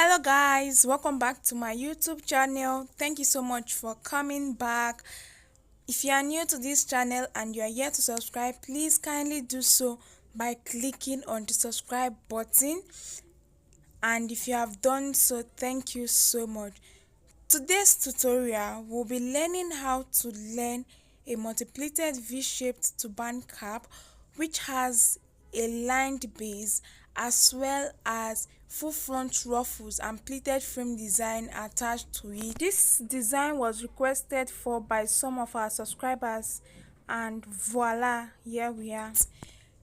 Hello guys, welcome back to my YouTube channel. Thank you so much for coming back. If you are new to this channel and you are yet to subscribe, please kindly do so by clicking on the subscribe button. And if you have done so, thank you so much. Today's tutorial will be learning how to learn a multi-pleated V-shaped turban cap which has a lined base as well as full front ruffles and pleated frame design attached to it. This design was requested for by some of our subscribers and voila, here we are.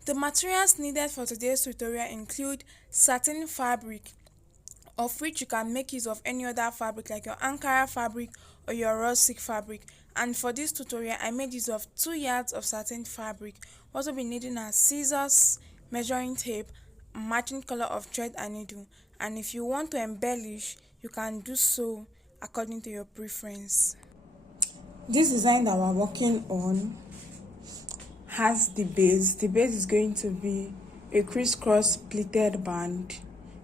The materials needed for today's tutorial include satin fabric, of which you can make use of any other fabric like your Ankara fabric or your raw silk fabric. And for this tutorial I made use of 2 yards of satin fabric. What we'll be needing are scissors, measuring tape, matching color of thread and needle. And if you want to embellish, you can do so according to your preference. This design that we're working on has the base. The base is going to be a crisscross pleated band.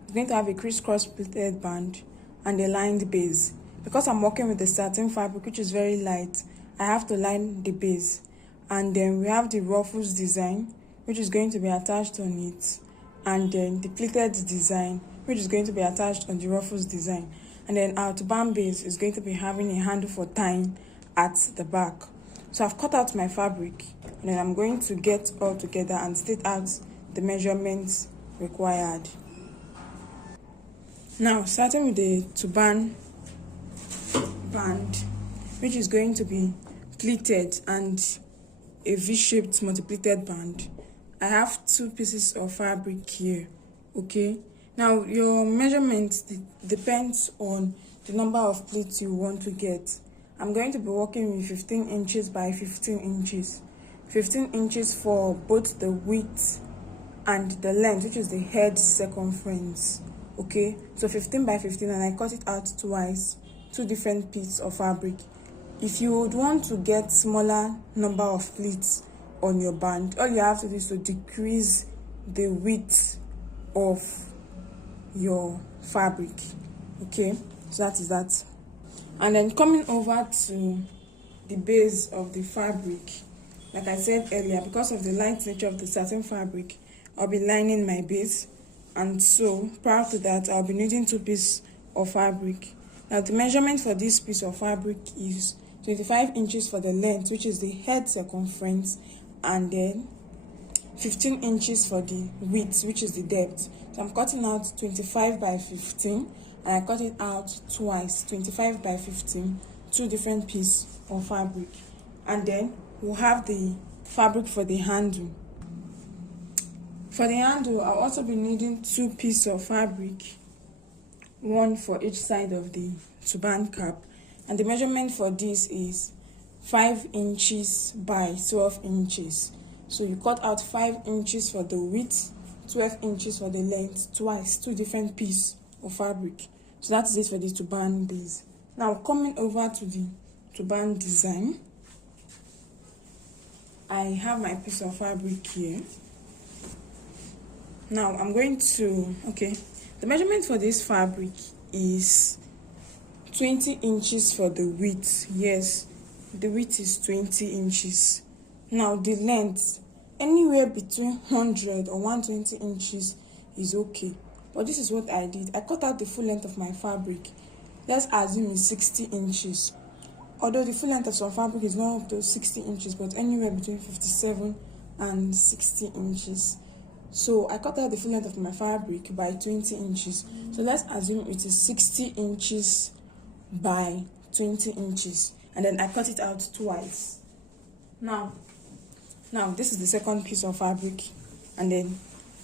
It's going to have a crisscross pleated band and a lined base. Because I'm working with the satin fabric, which is very light, I have to line the base. And then we have the ruffles design, which is going to be attached on it. And then the pleated design, which is going to be attached on the ruffles design. And then our turban base is going to be having a handle for tying at the back. So I've cut out my fabric, and then I'm going to get all together and state out the measurements required. Now, starting with the turban band, which is going to be pleated and a V-shaped multi-pleated band, I have 2 pieces of fabric here. Okay, now your measurement depends on the number of pleats you want to get. I'm going to be working with 15 inches by 15 inches. 15 inches for both the width and the length, which is the head circumference. Okay, so 15 by 15, and I cut it out twice, 2 different pieces of fabric. If you would want to get smaller number of pleats on your band, all you have to do is to decrease the width of your fabric. Okay, so that is that. And then coming over to the base of the fabric, like I said earlier, because of the light nature of the satin fabric, I'll be lining my base. And so prior to that, I'll be needing 2 pieces of fabric. Now the measurement for this piece of fabric is 25 inches for the length, which is the head circumference, and then 15 inches for the width, which is the depth. So I'm cutting out 25 by 15, and I cut it out twice, 25 by 15, 2 different pieces of fabric. And then we'll have the fabric for the handle. For the handle, I'll also be needing 2 pieces of fabric, 1 for each side of the turban cap. And the measurement for this is 5 inches by 12 inches. So you cut out 5 inches for the width, 12 inches for the length, twice, 2 different pieces of fabric. So that is it for the turban base. Now coming over to the turban design, I have my piece of fabric here. Now I'm going to, the measurement for this fabric is 20 inches for the width. Yes, the width is 20 inches. Now the length, anywhere between 100 or 120 inches is okay. But this is what I did. I cut out the full length of my fabric. Let's assume it's 60 inches. Although the full length of some fabric is not up to 60 inches, but anywhere between 57 and 60 inches. So I cut out the full length of my fabric by 20 inches. So let's assume it is 60 inches by 20 inches. And then I cut it out twice. Now this is the second piece of fabric. And then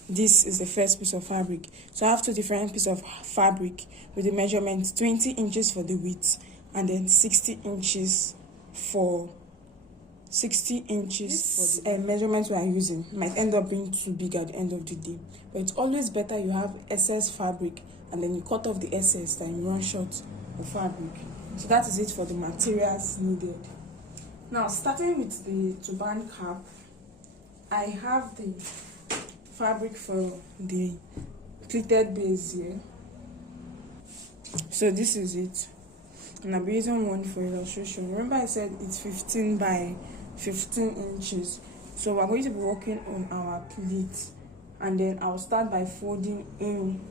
this is the first piece of fabric. So I have 2 different pieces of fabric with the measurement 20 inches for the width and then 60 inches for the measurements we are using might end up being too big at the end of the day. But it's always better you have excess fabric and then you cut off the excess than you run short of fabric. So that is it for the materials needed. Now starting with the turban cap, I have the fabric for the pleated base here. So this is it, and I'll be using one for illustration. Remember I said it's 15 by 15 inches. So we're going to be working on our pleat, and then I'll start by folding in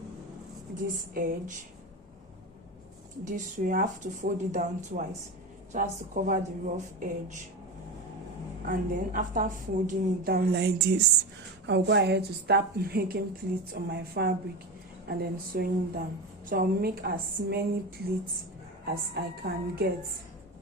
this edge this way. I have to fold it down twice so as to cover the rough edge, and then after folding it down like this, I'll go ahead to start making pleats on my fabric and then sewing down. So I'll make as many pleats as I can get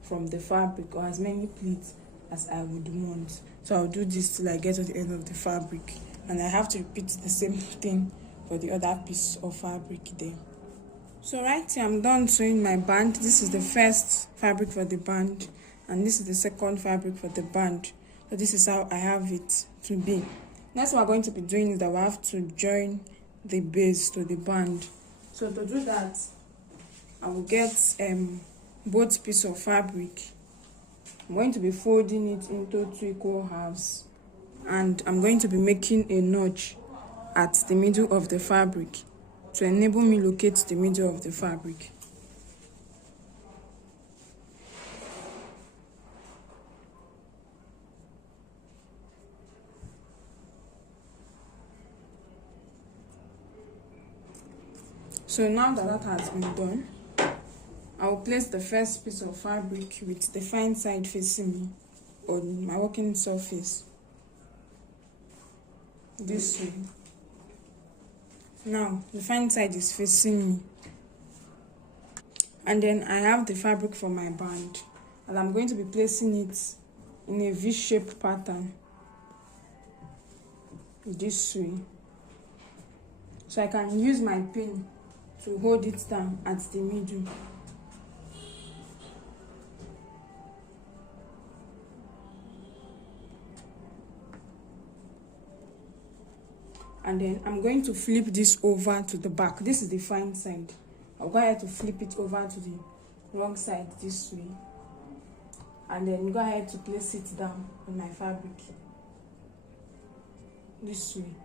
from the fabric, or as many pleats as I would want. So I'll do this till I get to the end of the fabric, and I have to repeat the same thing for the other piece of fabric there. So right here I'm done sewing my band. This is the first fabric for the band, and this is the second fabric for the band. So this is how I have it to be. Next what we're going to be doing is that we have to join the base to the band. So to do that, I will get both pieces of fabric. I'm going to be folding it into 2 equal halves, and I'm going to be making a notch at the middle of the fabric to enable me locate the middle of the fabric. So now that has been done, I will place the first piece of fabric with the fine side facing me on my working surface this way. Now the fine side is facing me, and then I have the fabric for my band, and I'm going to be placing it in a V-shaped pattern this way, so I can use my pin to hold it down at the middle. And then I'm going to flip this over to the back. This is the fine side. I'll go ahead to flip it over to the wrong side this way, and then go ahead to place it down on my fabric this way.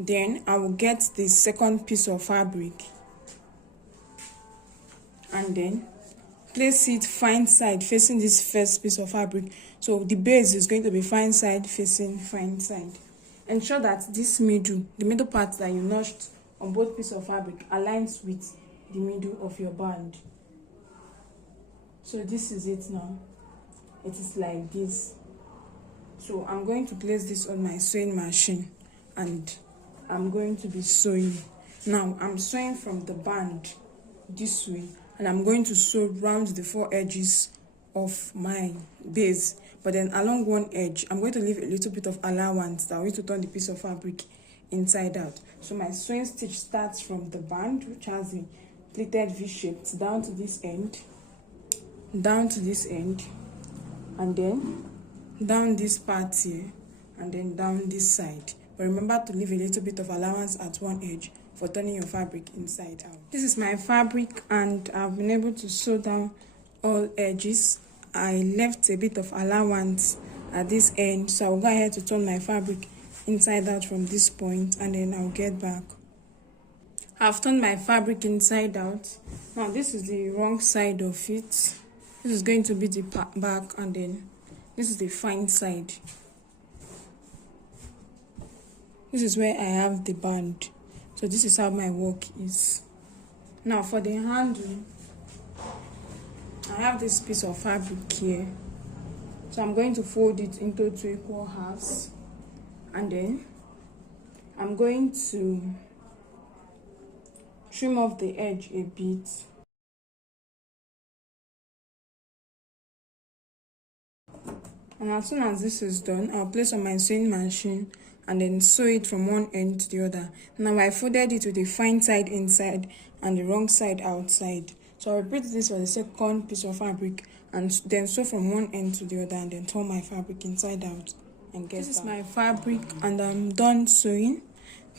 Then I will get the second piece of fabric and then place it fine side facing this first piece of fabric. So the base is going to be fine side facing fine side. Ensure that this middle, the middle part that you notched on both pieces of fabric, aligns with the middle of your band. So this is it now. It is like this. So I'm going to place this on my sewing machine, and I'm going to be sewing. Now I'm sewing from the band this way, and I'm going to sew round the 4 edges of my base, but then along one edge I'm going to leave a little bit of allowance that I'm going to turn the piece of fabric inside out. So my sewing stitch starts from the band, which has a pleated V-shaped, down to this end, and then down this part here, and then down this side. But remember to leave a little bit of allowance at one edge for turning your fabric inside out. This is my fabric, and I've been able to sew down all edges. I left a bit of allowance at this end, so I'll go ahead to turn my fabric inside out from this point, and then I'll get back. I've turned my fabric inside out. Now this is the wrong side of it. This is going to be the back, and then this is the fine side. This is where I have the band. So this is how my work is. Now for the handle, I have this piece of fabric here. So I'm going to fold it into 2 equal halves, and then I'm going to trim off the edge a bit. And as soon as this is done, I'll place on my sewing machine and then sew it from one end to the other. Now I folded it with the fine side inside and the wrong side outside. So I'll repeat this for the second piece of fabric, and then sew from one end to the other, and then turn my fabric inside out and get This is my fabric, and I'm done sewing.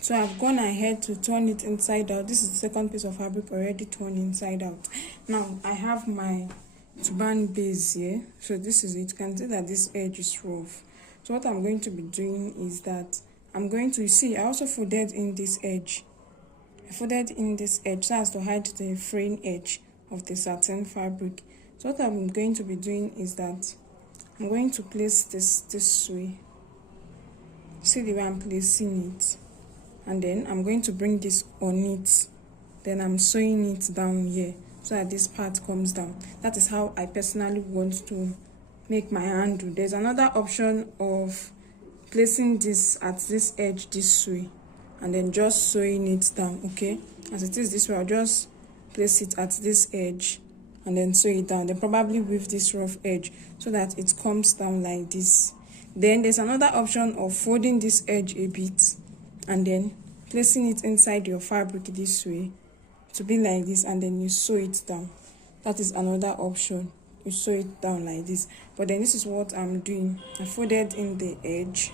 So I've gone ahead to turn it inside out. This is the second piece of fabric already turned inside out. Now I have my turban base here. So this is it. You can see that this edge is rough. So what I'm going to be doing is that I'm going to see I also folded in this edge I folded in this edge so as to hide the fraying edge of the satin fabric. So what I'm going to be doing is that I'm going to place this way. See the way I'm placing it, and then I'm going to bring this on it, then I'm sewing it down here so that this part comes down. That is how I personally want to make my handle. There's another option of placing this at this edge this way and then just sewing it down. Okay, as it is this way, I'll just place it at this edge and then sew it down, then probably with this rough edge so that it comes down like this. Then there's another option of folding this edge a bit and then placing it inside your fabric this way to be like this, and then you sew it down. That is another option. You sew it down like this. But then this is what I'm doing. I folded in the edge.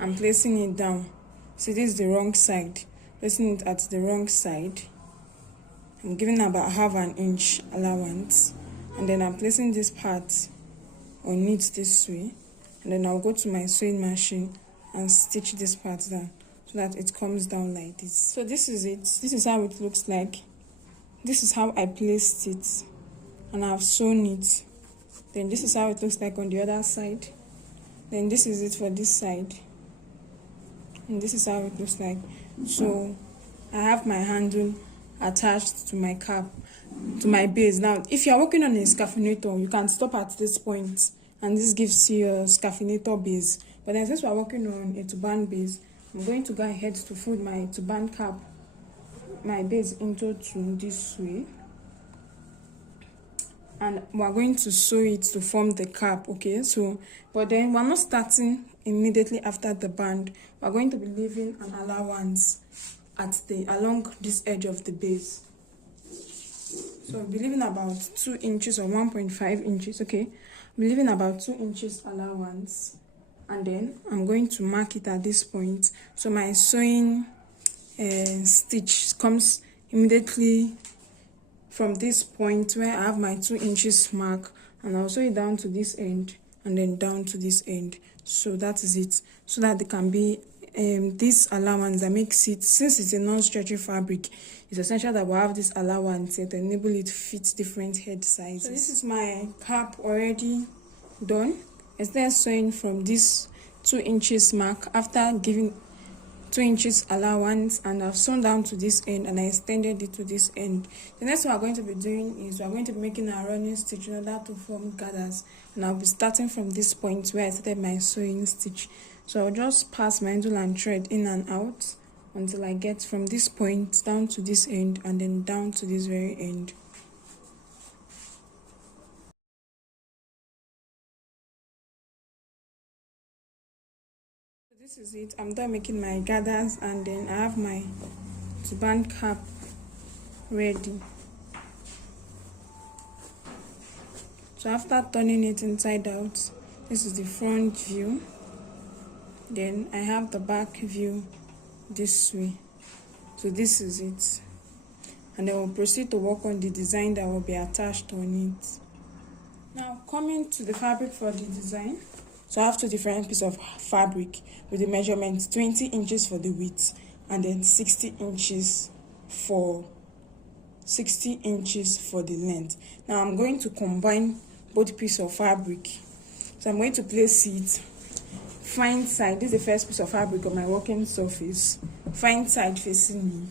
I'm placing it down. See, this is the wrong side. Placing it at the wrong side. I'm giving about half an inch allowance, and then I'm placing this part on it this way, and then I'll go to my sewing machine and stitch this part down so that it comes down like this. So this is it. This is how it looks like. This is how I placed it, and I've sewn it. Then this is how it looks like on the other side. Then this is it for this side, and this is how it looks like. So I have my handle attached to my cap, to my base. Now if you're working on a scaffinator, you can stop at this point and this gives you a scaffinator base. But then since we're working on a turban base, I'm going to go ahead to fold my turban cap, my base into this way, and we're going to sew it to form the cap. Okay, so but then we're not starting immediately after the band. We're going to be leaving an allowance at along this edge of the base. So I'll be leaving about 2 inches or 1.5 inches. Okay, I'll be leaving about 2 inches allowance, and then I'm going to mark it at this point. So my sewing stitch comes immediately from this point where I have my 2 inches mark, and I'll sew it down to this end and then down to this end. So that is it, so that there can be this allowance that makes it, since it's a non-stretchy fabric, it's essential that we have this allowance to enable it to fit different head sizes. So this is my cap already done. I started sewing from this 2 inches mark after giving 2 inches allowance, and I've sewn down to this end and I extended it to this end. The next thing we're going to be doing is we're going to be making a running stitch in order to form gathers, and I'll be starting from this point where I started my sewing stitch. So I'll just pass my needle and thread in and out until I get from this point down to this end and then down to this very end. So this is it. I'm done making my gathers, and then I have my turban cap ready. So after turning it inside out, this is the front view. Then I have the back view this way. So this is it, and then we'll proceed to work on the design that will be attached on it. Now coming to the fabric for the design, so I have 2 different pieces of fabric with the measurements 20 inches for the width and then 60 inches for the length. Now I'm going to combine both pieces of fabric, so I'm going to place it fine side. This is the first piece of fabric on my working surface, fine side facing me,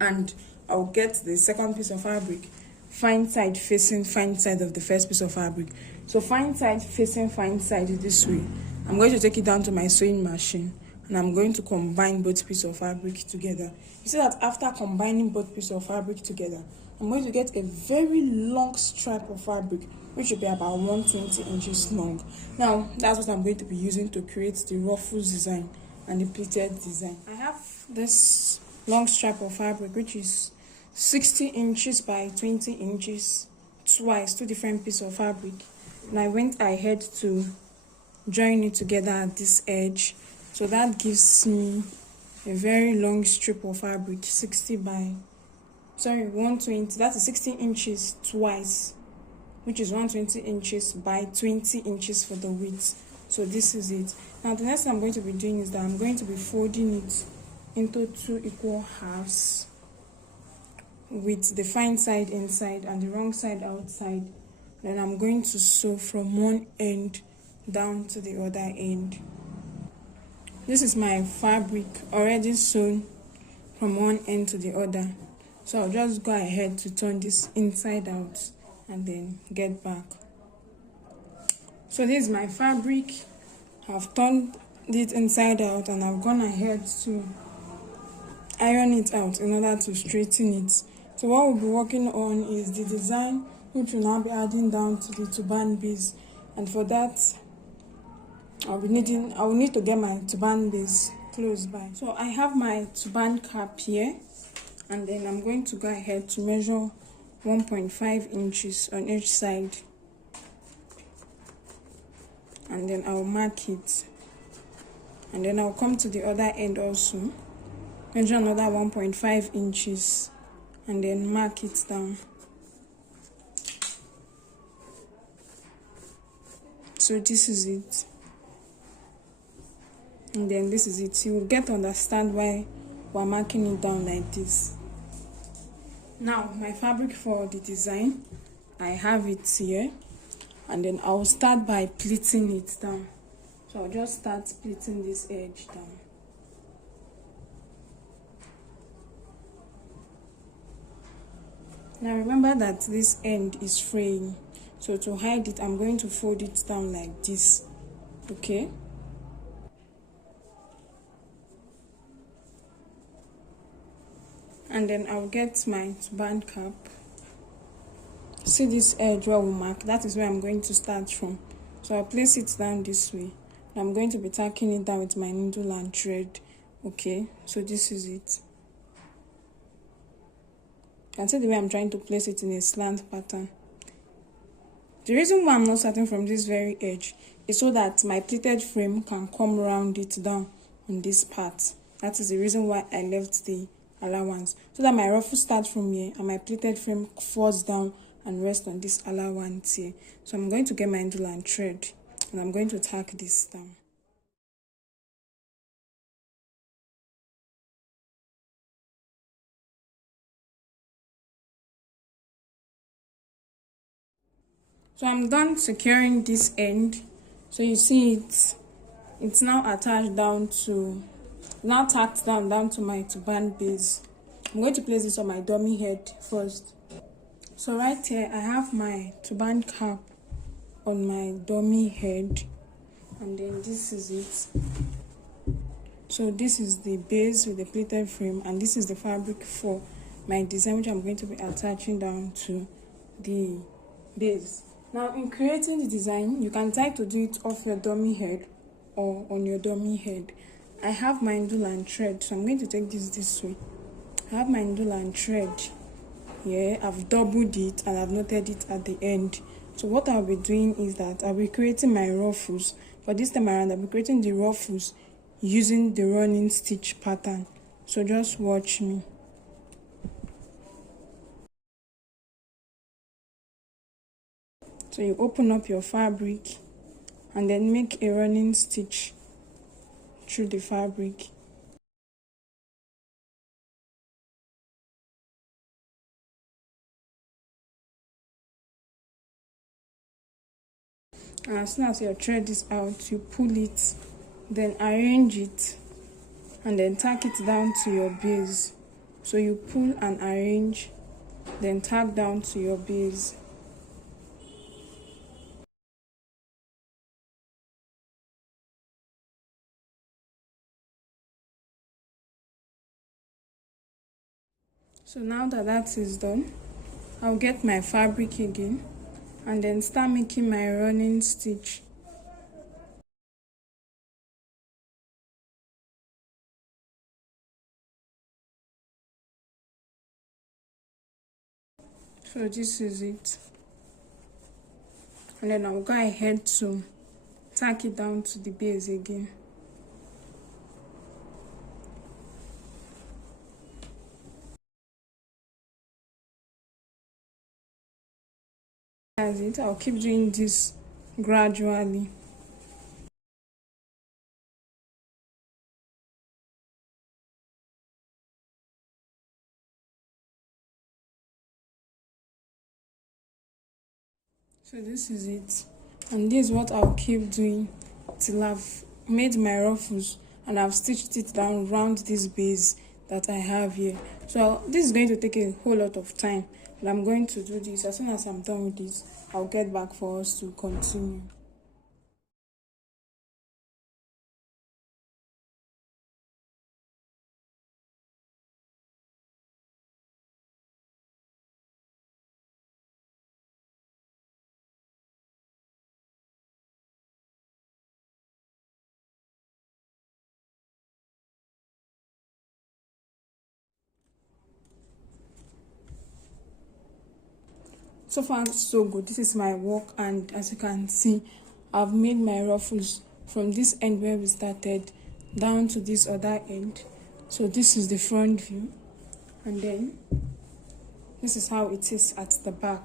and I'll get the second piece of fabric, fine side facing fine side of the first piece of fabric. So fine side facing fine side this way. I'm going to take it down to my sewing machine, and I'm going to combine both pieces of fabric together. You see that after combining both pieces of fabric together, I'm going to get a very long stripe of fabric, which will be about 120 inches long. Now, that's what I'm going to be using to create the Ruffles design and the pleated design. I have this long stripe of fabric, which is 60 inches by 20 inches, 2 different pieces of fabric. And I went ahead to join it together at this edge. So that gives me a very long strip of fabric, 120, that's 60 inches twice, which is 120 inches by 20 inches for the width. So this is it. Now the next thing I'm going to be doing is that I'm going to be folding it into 2 equal halves with the fine side inside and the wrong side outside. Then I'm going to sew from one end down to the other end. This is my fabric already sewn from one end to the other, so I'll just go ahead to turn this inside out and then get back. So this is my fabric. I've turned it inside out and I've gone ahead to iron it out in order to straighten it. So what we'll be working on is the design, which will now be adding down to the turban base, and for that I will need to get my turban base close by. So I have my turban cap here, and then I'm going to go ahead to measure 1.5 inches on each side, and then I'll mark it, and then I'll come to the other end also, measure another 1.5 inches, and then mark it down. So this is it, and then this is it. You will get to understand why we're marking it down like this. Now my fabric for the design, I have it here, and then I'll start by pleating it down. So I'll just start pleating this edge down. Now remember that this end is fraying, so to hide it I'm going to fold it down like this, okay? And then I'll get my turban cap. See this edge where we mark, that is where I'm going to start from. So I'll place it down this way. I'm going to be tacking it down with my needle and thread, okay? So this is it. You can see the way I'm trying to place it in a slant pattern. The reason why I'm not starting from this very edge is so that my pleated frame can come round it down on this part. That is the reason why I left the allowance, so that my ruffle starts from here and my pleated frame falls down and rests on this allowance here. So I'm going to get my needle and thread, and I'm going to tack this down. So I'm done securing this end. So you see it's now attached down to, now tacked down to my turban base. I'm going to place this on my dummy head first. So right here I have my turban cap on my dummy head, and then this is it. So this is the base with the pleated frame, and this is the fabric for my design, which I'm going to be attaching down to the base. Now in creating the design, you can try to do it off your dummy head or on your dummy head. I have my needle and thread, so I'm going to take this way. I have my needle and thread here. I've doubled it and I've knotted it at the end. So what I'll be doing is that I'll be creating my ruffles. But this time around I'll be creating the ruffles using the running stitch pattern. So just watch me. So you open up your fabric and then make a running stitch through the fabric. And as soon as your thread is out, you pull it, then arrange it, and then tack it down to your base. So you pull and arrange, then tack down to your base. So now that is done, I'll get my fabric again and then start making my running stitch. So this is it, and then I'll go ahead to tack it down to the base again. That's it. I'll keep doing this gradually. So this is it, and this is what I'll keep doing till I've made my ruffles and I've stitched it down around this base that I have here. So this is going to take a whole lot of time, but I'm going to do this. As soon as I'm done with this, I'll get back for us to continue. So far so good. This is my work, and as you can see, I've made my ruffles from this end where we started down to this other end. So this is the front view, and then this is how it is at the back.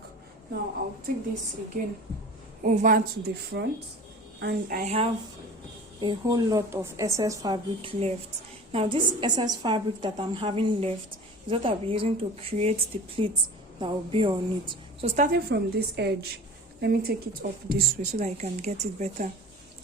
Now I'll take this again over to the front, and I have a whole lot of excess fabric left. Now this excess fabric that I'm having left is what I'll be using to create the pleats that will be on it. So starting from this edge, let me take it up this way so that I can get it better.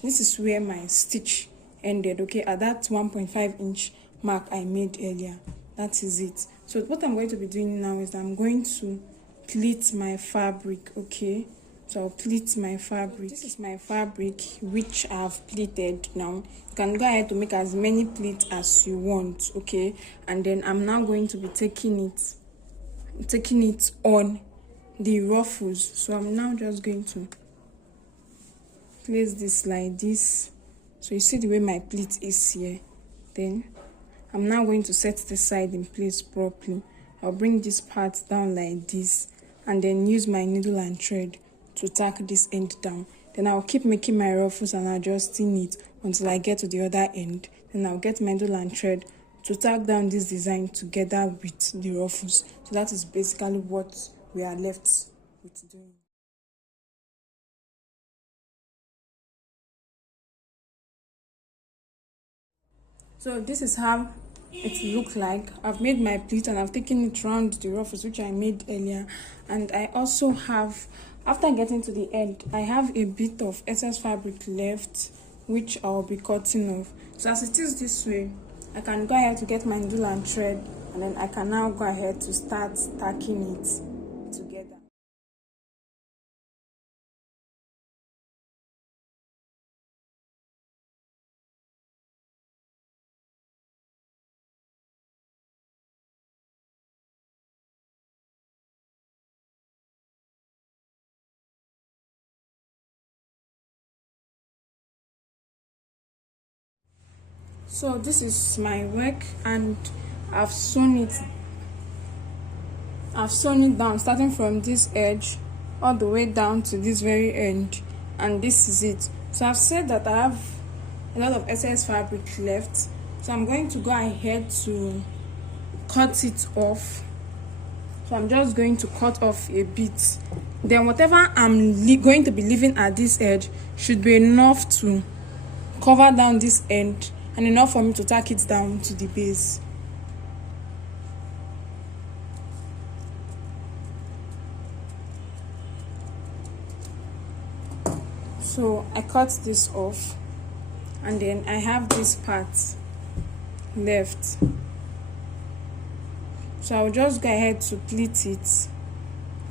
This is where my stitch ended, okay, at that 1.5 inch mark I made earlier. That is it. So what I'm going to be doing now is I'm going to pleat my fabric, okay. So I'll pleat my fabric. This is my fabric which I've pleated now. You can go ahead to make as many pleats as you want, okay. And then I'm now going to be taking it on the ruffles. So I'm now just going to place this like this. So you see the way my pleat is here. Then I'm now going to set the side in place properly. I'll bring this part down like this, and then use my needle and thread to tack this end down. Then I'll keep making my ruffles and adjusting it until I get to the other end. Then I'll get my needle and thread to tack down this design together with the ruffles. So that is basically what we are left with doing. So this is how it looks like. I've made my pleat and I've taken it around the ruffles which I made earlier, and I also have, after getting to the end, I have a bit of excess fabric left which I'll be cutting off. So as it is this way, I can go ahead to get my needle and thread, and then I can now go ahead to start tacking it together. So this is my work, and I've sewn it down starting from this edge all the way down to this very end, and this is it. So I've said that I have a lot of excess fabric left, so I'm going to go ahead to cut it off. So I'm just going to cut off a bit, then whatever I'm going to be leaving at this edge should be enough to cover down this end and enough for me to tack it down to the base. So I cut this off, and then I have this part left. So I'll just go ahead to pleat it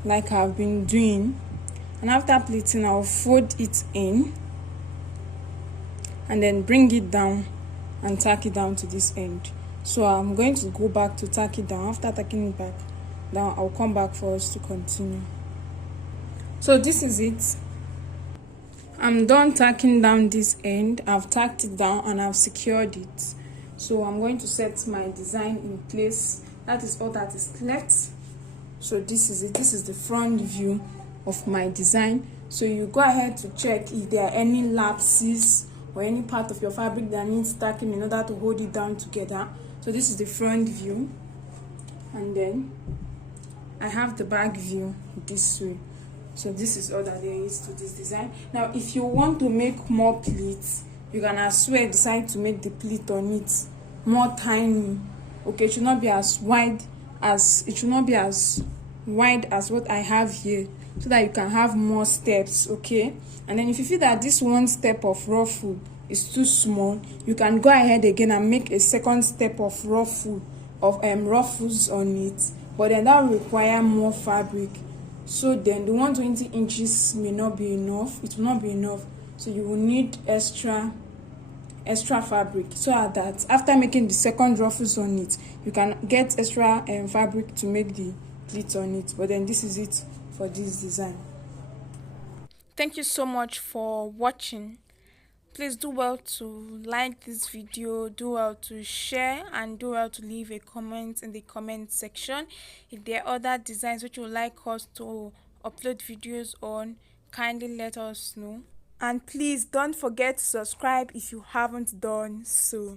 like I've been doing, and after pleating I'll fold it in and then bring it down and tack it down to this end. So I'm going to go back to tack it down. After tacking it back down, I'll come back for us to continue. So this is it. I'm done tacking down this end. I've tacked it down and I've secured it. So I'm going to set my design in place. That is all that is left. So this is it. This is the front view of my design. So you go ahead to check if there are any lapses or any part of your fabric that needs tacking in order to hold it down together. So this is the front view, and then I have the back view this way. So this is all that there is to this design. Now if you want to make more pleats, you can as well decide to make the pleat on it more tiny. Okay, it should not be as wide as, it should not be as wide as what I have here, so that you can have more steps. Okay, and then if you feel that this one step of ruffle is too small, you can go ahead again and make a second step of ruffles on it, but then that will require more fabric. So then the 120 inches may not be enough, it will not be enough, so you will need extra fabric, so that after making the second ruffles on it, you can get extra fabric to make the pleats on it. But then this is it for this design. Thank you so much for watching. Please do well to like this video, do well to share, and do well to leave a comment in the comment section. If there are other designs which you would like us to upload videos on, kindly let us know. And please don't forget to subscribe if you haven't done so.